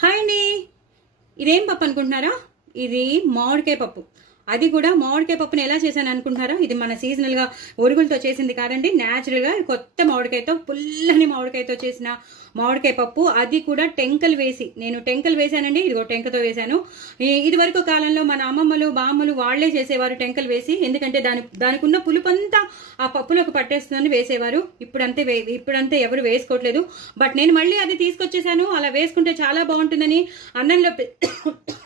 Hi అండి. ఇదేం పప్పు అనుకుంటున్నారా? ఇది మామిడికాయ పప్పు. అది కూడా మామిడికాయ పప్పుని ఎలా చేశాను అనుకుంటున్నారా? ఇది మన సీజనల్ గా ఒరుగులతో చేసింది కాదండి, న్యాచురల్ గా కొత్త మామిడికాయతో, పుల్లని మామిడికాయతో చేసిన మామిడికాయ పప్పు. అది కూడా టెంకలు వేసి, నేను టెంకలు వేసానండి. ఇదిగో టెంకతో వేశాను. ఇది వరకు కాలంలో మన అమ్మమ్మలు బామ్మలు వాళ్లే చేసేవారు టెంకలు వేసి, ఎందుకంటే దానికి ఉన్న పులుపంతా ఆ పప్పులోకి పట్టేస్తుందని వేసేవారు. ఇప్పుడంతే ఎవరు వేసుకోవట్లేదు. బట్ నేను మళ్ళీ అది తీసుకొచ్చేసాను. అలా వేసుకుంటే చాలా బాగుంటుందని అన్నంలో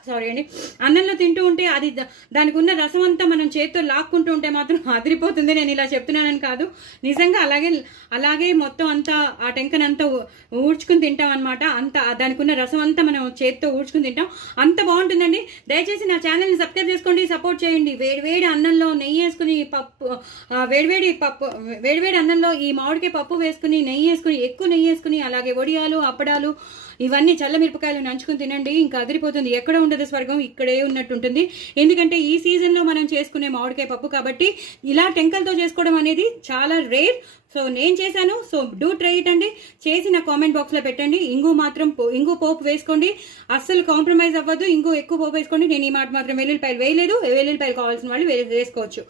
సారీ అండి, అన్నంలో తింటూ ఉంటే అది దానికి ఉన్న రసం అంతా మనం చేతితో లాక్కుంటూ ఉంటే మాత్రం అదిరిపోతుంది. నేను ఇలా చెప్తున్నానని కాదు, నిజంగా అలాగే మొత్తం అంతా ఆ టెంకనంతా ఊడ్చుకుని తింటాం అనమాట. అంత దానికి ఉన్న రసం అంతా మనం చేతితో ఊడ్చుకుని తింటాం. అంత బాగుంటుందండి. దయచేసి నా ఛానల్ని సబ్స్క్రైబ్ చేసుకోండి, సపోర్ట్ చేయండి. వేడివేడి అన్నంలో నెయ్యి వేసుకుని వేడివేడి అన్నంలో ఈ మామిడికాయ పప్పు వేసుకుని ఎక్కువ నెయ్యి వేసుకుని అలాగే వడియాలు, అప్పడాలు, ఇవన్నీ చల్లమిరపకాయలు నంచుకుని తినండి. ఇంకా అదిరిపోతుంది. ఎక్కడ ఉండదు స్వర్గం, ఇక్కడే ఉన్నట్టు ఉంటుంది. ఎందుకంటే ఈ సీజన్ లో మనం చేసుకునే మామిడికాయ పప్పు కాబట్టి ఇలా టెంకలతో చేసుకోవడం అనేది చాలా రేర్. సో నేను చేశాను. సో డూ ట్రై ఇట్ అండి. చేసి నా కామెంట్ బాక్స్ లో పెట్టండి. ఇంగు పోపు వేసుకోండి, అస్సలు కాంప్రమైజ్ అవ్వద్దు. ఎక్కువ పోపు వేసుకోండి. నేను ఈ మాట మాత్రం వెల్లుల్లిపాయలు వేయలేదు. వెల్లుల్లిపాయలు కావాల్సిన వాళ్ళు వేసుకోవచ్చు.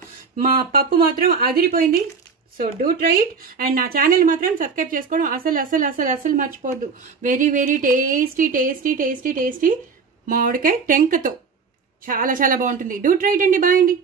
మా పప్పు మాత్రం అదిరిపోయింది. So do try it. And నా ఛానల్ మాత్రం సబ్స్క్రైబ్ చేసుకోవడం అసలు మర్చిపోద్దు. వెరీ వెరీ టేస్టీ మామిడికాయ టెంకతో చాలా బాగుంటుంది. డూ ట్రై ఇట్ అండి. బాయ్ అండి.